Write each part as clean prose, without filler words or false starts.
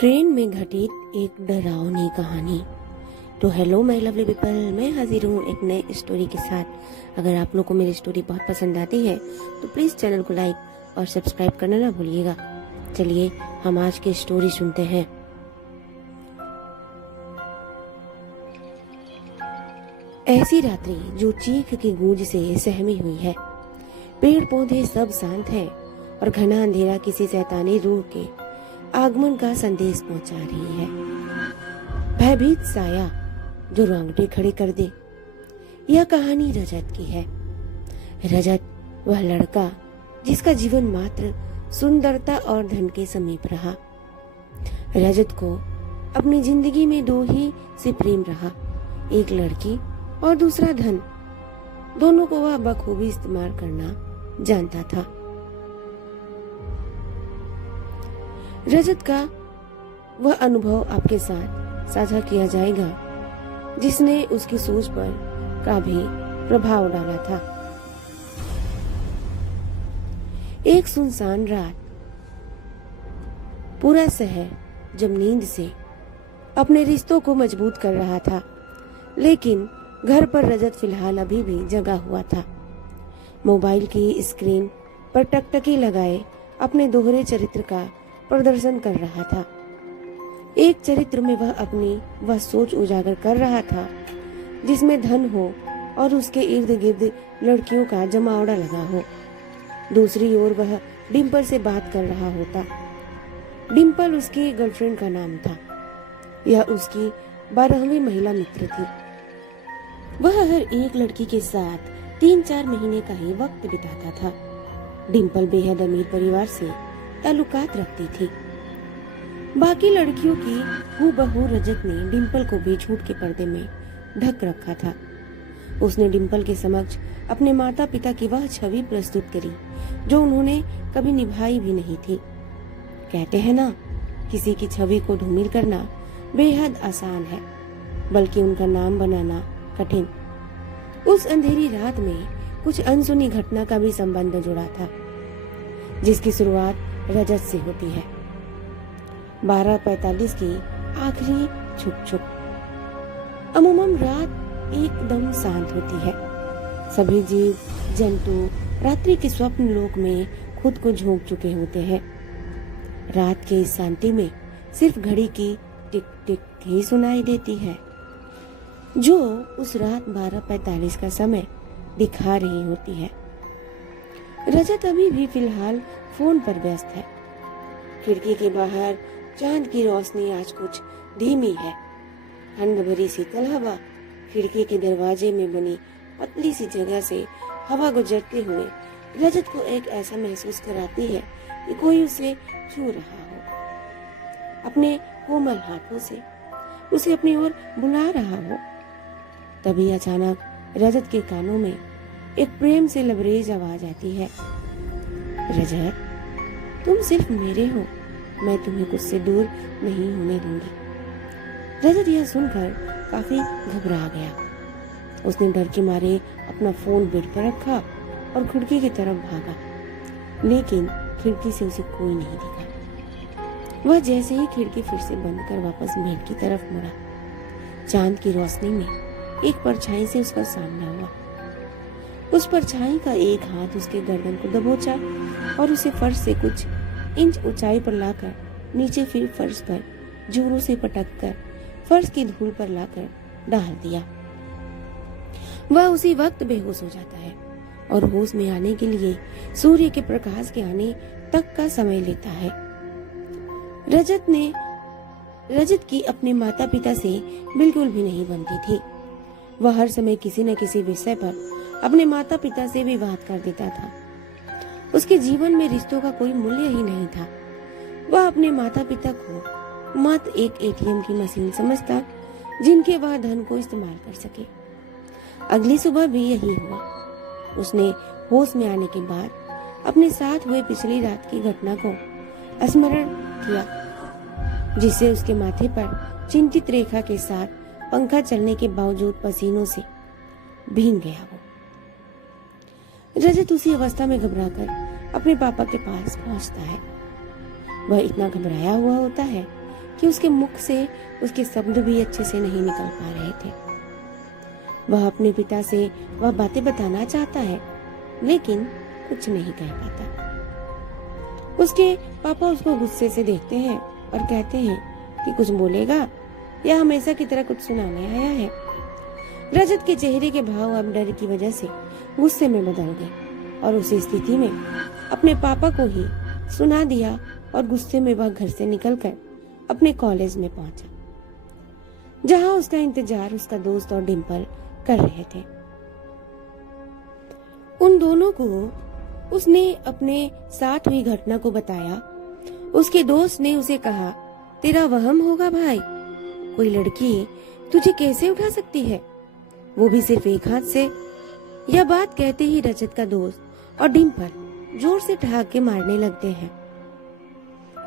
Train में घटित एक डरावनी कहानी। तो हेलो माय लवली पीपल, मैं हाजिर हूँ एक नए स्टोरी के साथ। अगर आप लोग को मेरी स्टोरी बहुत पसंद आती है तो प्लीज चैनल को लाइक और सब्सक्राइब करना ना भूलिएगा। चलिए हम आज की स्टोरी सुनते हैं। ऐसी रात्रि जो चीख की गूंज से सहमी हुई है। पेड़ पौधे सब शांत हैं और घना अंधेरा किसी शैतानी रूह के आगमन का संदेश पहुंचा रही है। भयभीत साया जो रोंगटे खड़े कर दे। यह कहानी रजत की है। रजत वह लड़का जिसका जीवन मात्र सुंदरता और धन के समीप रहा। रजत को अपनी जिंदगी में दो ही से प्रेम रहा, एक लड़की और दूसरा धन। दोनों को वह बखूबी इस्तेमाल करना जानता था। रजत का वह अनुभव आपके साथ साझा किया जाएगा जिसने उसकी सोच पर काफी प्रभाव डाला था। एक सुनसान रात, पूरा शहर जब नींद से अपने रिश्तों को मजबूत कर रहा था, लेकिन घर पर रजत फिलहाल अभी भी जगा हुआ था। मोबाइल की स्क्रीन पर टकटकी लगाए अपने दोहरे चरित्र का प्रदर्शन कर रहा था। एक चरित्र में वह अपनी वह सोच उजागर कर रहा था जिसमें धन हो और उसके इर्द गिर्द लड़कियों का जमावड़ा लगा हो। दूसरी ओर वह डिम्पल से बात कर रहा होता। डिम्पल उसकी गर्लफ्रेंड का नाम था। यह उसकी 12वीं महिला मित्र थी। वह हर एक लड़की के साथ 3-4 महीने का ही वक्त बिताता था। डिम्पल बेहद अमीर परिवार से ताल्लुकात रखती थी। बाकी लड़कियों की हूबहू रजत ने डिम्पल को भी झूठ के पर्दे में ढक रखा था। उसने डिम्पल के समक्ष अपने माता पिता की वह छवि प्रस्तुत करी जो उन्होंने कभी निभाई भी नहीं थी। कहते हैं ना, किसी की छवि को धूमिल करना बेहद आसान है, बल्कि उनका नाम बनाना कठिन। उस अंधेरी रात में कुछ अनसुनी घटना का भी संबंध जुड़ा था, जिसकी शुरुआत रजत से होती है। 12:45 की आखिरी छुप छुप। अमूमन रात एकदम शांत होती है। सभी जीव जंतु रात्रि के स्वप्न लोक में खुद को झोंक चुके होते हैं। रात के इस शांति में सिर्फ घड़ी की टिक टिक ही सुनाई देती है, जो उस रात 12:45 का समय दिखा रही होती है। रजत अभी भी फिलहाल फोन पर व्यस्त है। खिड़की के बाहर चांद की रोशनी आज कुछ धीमी है। ठंड भरी शीतल हवा खिड़की के दरवाजे में बनी पतली सी जगह से हवा गुजरते हुए रजत को एक ऐसा महसूस कराती है कि कोई उसे छू रहा हो, अपने कोमल हाथों से उसे अपनी ओर बुला रहा हो। तभी अचानक रजत के कानों में एक प्रेम से लबरेज आवाज आती है, रजत, तुम सिर्फ मेरे हो, मैं तुम्हें कुछ से दूर नहीं होने दूंगी। रजत यह सुनकर काफी घबरा गया। उसने डर के मारे अपना फोन बेड पर रखा और खिड़की की तरफ भागा, लेकिन खिड़की से उसे कोई नहीं दिखा। वह जैसे ही खिड़की फिर से बंद कर वापस बेड की तरफ मुड़ा, चांद की रोशनी में एक परछाई से उसका सामना हुआ। उस परछाई का एक हाथ उसके गर्दन को दबोचा और उसे फर्श से कुछ इंच ऊंचाई पर लाकर नीचे, फिर फर्श पर जोरों से पटककर फर्श की धूल पर लाकर डाल दिया। वह उसी वक्त बेहोश हो जाता है और होश में आने के लिए सूर्य के प्रकाश के आने तक का समय लेता है। रजत की अपने माता पिता से बिल्कुल भी नहीं बनती थी। वह हर समय किसी न किसी विषय पर अपने माता पिता से विवाद कर देता था। उसके जीवन में रिश्तों का कोई मूल्य ही नहीं था। वह अपने माता पिता को मात्र एक एटीएम की मशीन समझता, जिनके वह धन को इस्तेमाल कर सके। अगली सुबह भी यही हुआ। उसने होश में आने के बाद अपने साथ हुए पिछली रात की घटना को स्मरण किया, जिससे उसके माथे पर चिंतित रेखा के साथ पंखा चलने के बावजूद पसीनों से भीग गया। वो रजत उसी अवस्था में घबराकर अपने पापा के पास पहुंचता है। वह इतना घबराया हुआ होता है कि उसके मुख से उसके शब्द भी अच्छे से नहीं निकल पा रहे थे। वह अपने पिता से वह बातें बताना चाहता है, लेकिन कुछ नहीं कह पाता। उसके पापा उसको गुस्से से देखते हैं और कहते हैं कि कुछ बोलेगा या हमेशा की तरह कुछ सुनाने आया है। रजत के चेहरे के भाव अब डर की वजह से गुस्से में बदल गए और उस स्थिति में अपने पापा को ही सुना दिया और गुस्से में वह घर से निकलकर अपने कॉलेज में पहुंचा, जहां उसका इंतजार उसका दोस्त और डिम्पल कर रहे थे। उन दोनों को उसने अपने साथ हुई घटना को बताया। उसके दोस्त ने उसे कहा, तेरा वहम होगा भाई, कोई लड़की तुझे कैसे उठा सकती है, वो भी सिर्फ एक हाथ से। यह बात कहते ही रजत का दोस्त और डिम्पल जोर से ठहाके मारने लगते हैं।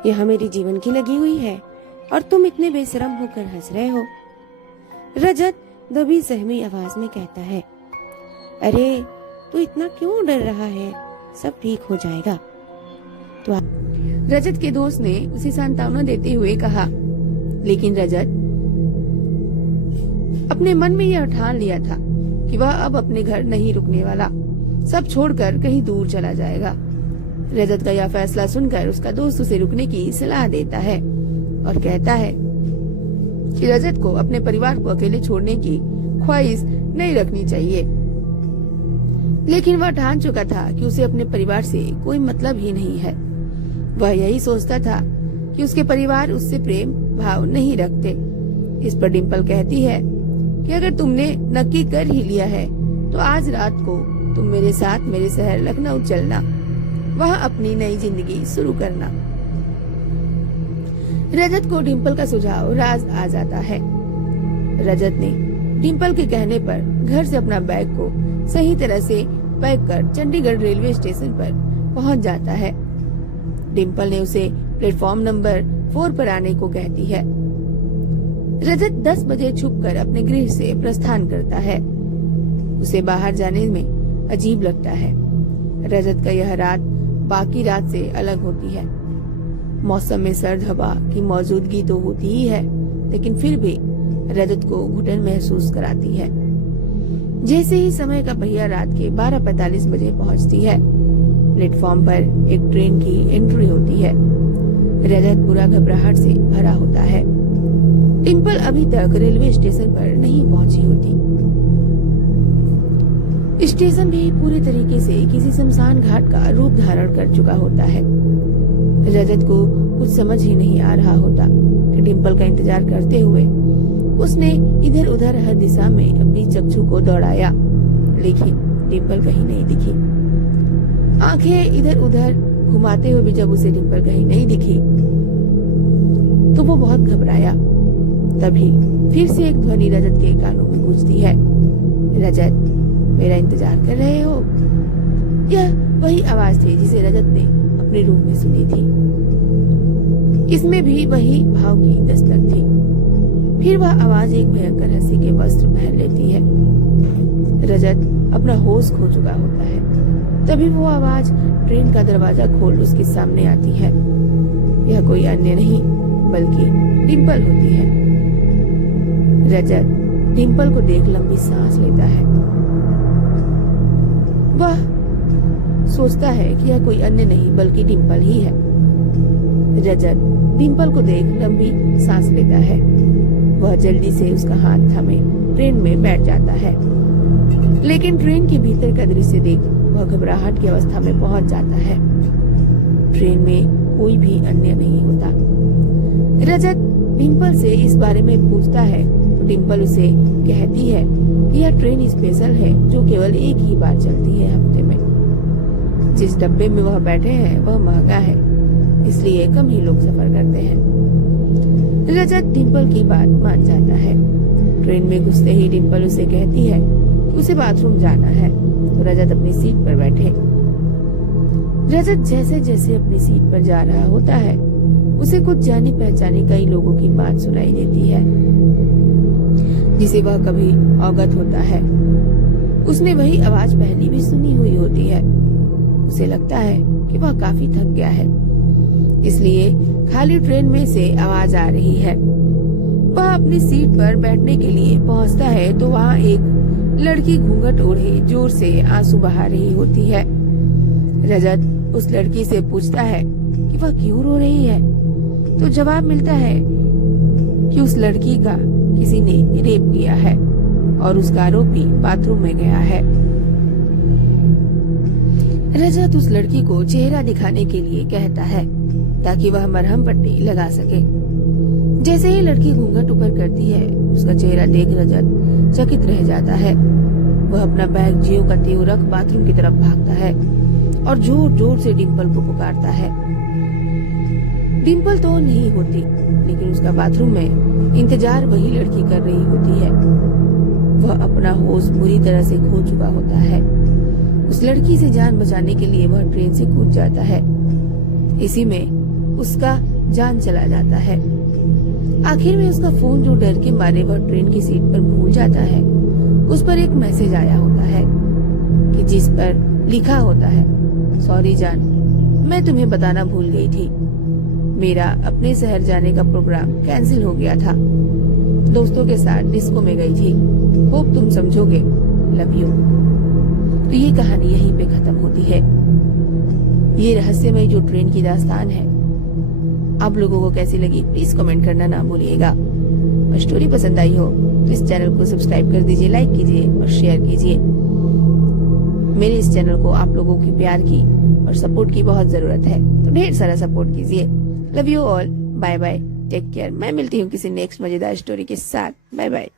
यह मेरी जीवन की लगी हुई है और तुम इतने बेशरम होकर हंस रहे हो। रजत दबी सहमी आवाज में कहता है, अरे तू इतना क्यों डर रहा है, सब ठीक हो जाएगा। तो रजत के दोस्त ने उसे सांत्वना देते हुए कहा, लेकिन रजत अपने मन में यह ठान लिया था कि वह अब अपने घर नहीं रुकने वाला, सब छोड़कर कहीं दूर चला जाएगा। रजत का यह फैसला सुनकर उसका दोस्त उसे रुकने की सलाह देता है और कहता है कि रजत को अपने परिवार को अकेले छोड़ने की ख्वाहिश नहीं रखनी चाहिए। लेकिन वह ठान चुका था कि उसे अपने परिवार से कोई मतलब ही नहीं है। वह यही सोचता था कि उसके परिवार उससे प्रेम भाव नहीं रखते। इस पर डिम्पल कहती है कि अगर तुमने नक्की कर ही लिया है तो आज रात को तुम मेरे साथ मेरे शहर लखनऊ चलना, वहां अपनी नई जिंदगी शुरू करना। रजत को डिम्पल का सुझाव राज आ जाता है। रजत ने डिम्पल के कहने पर घर से अपना बैग को सही तरह से पैक कर चंडीगढ़ रेलवे स्टेशन पर पहुंच जाता है। डिम्पल ने उसे प्लेटफॉर्म नंबर 4 पर आने को कहती है। रजत 10 बजे छुपकर अपने गृह से प्रस्थान करता है। उसे बाहर जाने में अजीब लगता है। रजत का यह रात बाकी रात से अलग होती है। मौसम में सर्द हवा की मौजूदगी तो होती ही है, लेकिन फिर भी रजत को घुटन महसूस कराती है। जैसे ही समय का पहिया रात के 12:45 बजे पहुंचती है, प्लेटफॉर्म पर एक ट्रेन की एंट्री होती है। रजत पूरा घबराहट से भरा होता है। डिम्पल अभी तक रेलवे स्टेशन पर नहीं पहुंची होती। स्टेशन भी पूरे तरीके से किसी शमशान घाट का रूप धारण कर चुका होता है। रजत को कुछ समझ ही नहीं आ रहा होता कि डिम्पल का इंतजार करते हुए उसने इधर उधर हर दिशा में अपनी चक्षु को दौड़ाया, लेकिन डिम्पल कहीं नहीं दिखी। आंखें इधर उधर घुमाते हुए भी जब उसे डिम्पल कहीं नहीं दिखी तो वो बहुत घबराया। तभी फिर से एक ध्वनि रजत के कानों में गूंजती है, रजत मेरा इंतजार कर रहे हो। यह वही आवाज थी जिसे रजत ने अपने रूम में सुनी थी। इसमें भी वही भाव की दस्तक थी। फिर वह आवाज एक भयंकर हंसी के वस्त्र पहन लेती है। रजत अपना होश खो चुका होता है। तभी वो आवाज ट्रेन का दरवाजा खोल उसके सामने आती है। यह कोई अन्य नहीं बल्कि डिम्पल होती है। रजत डिम्पल को देख लंबी सांस लेता है। वह सोचता है कि यह कोई अन्य नहीं बल्कि डिम्पल ही है। रजत डिम्पल को देख लंबी सांस लेता है। वह जल्दी से उसका हाथ थामे ट्रेन में बैठ जाता है, लेकिन ट्रेन के भीतर का दृश्य देख वह घबराहट की अवस्था में पहुंच जाता है। ट्रेन में कोई भी अन्य नहीं होता। रजत डिम्पल से इस बारे में पूछता है तो डिम्पल उसे कहती है कि यह ट्रेन स्पेशल है जो केवल एक ही बार चलती है हफ्ते में। जिस डब्बे में वह बैठे हैं वह महंगा है, इसलिए कम ही लोग सफर करते हैं। रजत डिम्पल की बात मान जाता है। ट्रेन में घुसते ही डिम्पल उसे कहती है कि उसे बाथरूम जाना है, तो रजत अपनी सीट पर बैठे। रजत जैसे जैसे अपनी सीट पर जा रहा होता है उसे कुछ जानी पहचानी कई लोगों की बात सुनाई देती है, जिसे वह कभी अवगत होता है। उसने वही आवाज पहले भी सुनी हुई होती है। उसे लगता है कि वह काफी थक गया है। इसलिए खाली ट्रेन में से आवाज आ रही है। वह अपनी सीट पर बैठने के लिए पहुंचता है तो वहाँ एक लड़की घूंघट ओढ़े जोर से आंसू बहा रही होती है। रजत उस लड़की से पूछता है कि वह क्यों रो रही है, तो जवाब मिलता है कि उस लड़की का किसी ने रेप किया है और उसका आरोपी बाथरूम में गया है। रजत उस लड़की को चेहरा दिखाने के लिए कहता है ताकि वह मरहम पट्टी लगा सके। जैसे ही लड़की घूंघट ऊपर करती है, उसका चेहरा देख रजत चकित रह जाता है। वह अपना बैग जेब का त्यों रख बाथरूम की तरफ भागता है और जोर जोर से डिम्पल को पुकारता है। डिम्पल तो नहीं होती, लेकिन उसका बाथरूम में इंतजार वही लड़की कर रही होती है। वह अपना होश बुरी तरह से खो चुका होता है। उस लड़की से जान बचाने के लिए वह ट्रेन से कूद जाता है। इसी में उसका जान चला जाता है। आखिर में उसका फोन जो डर के मारे वह ट्रेन की सीट पर भूल जाता है, उस पर एक मैसेज आया होता है कि जिस पर लिखा होता है, सॉरी जान, मैं तुम्हें बताना भूल गई थी। मेरा अपने शहर जाने का प्रोग्राम कैंसिल हो गया था। दोस्तों के साथ डिस्को में गई थी। होप तुम समझोगे। Love you. तो ये कहानी यहीं पे खत्म होती है। ये रहस्यमय जो ट्रेन की दास्तान है, आप लोगों को कैसी लगी प्लीज कमेंट करना ना भूलिएगा। और स्टोरी पसंद आई हो तो इस चैनल को सब्सक्राइब कर दीजिए, लाइक कीजिए और शेयर कीजिए। मेरे इस चैनल को आप लोगों की प्यार की और सपोर्ट की बहुत जरूरत है, तो ढेर सारा सपोर्ट कीजिए। Love you all, bye bye, take care. मैं मिलती हूँ किसी नेक्स्ट मजेदार स्टोरी के साथ। Bye bye.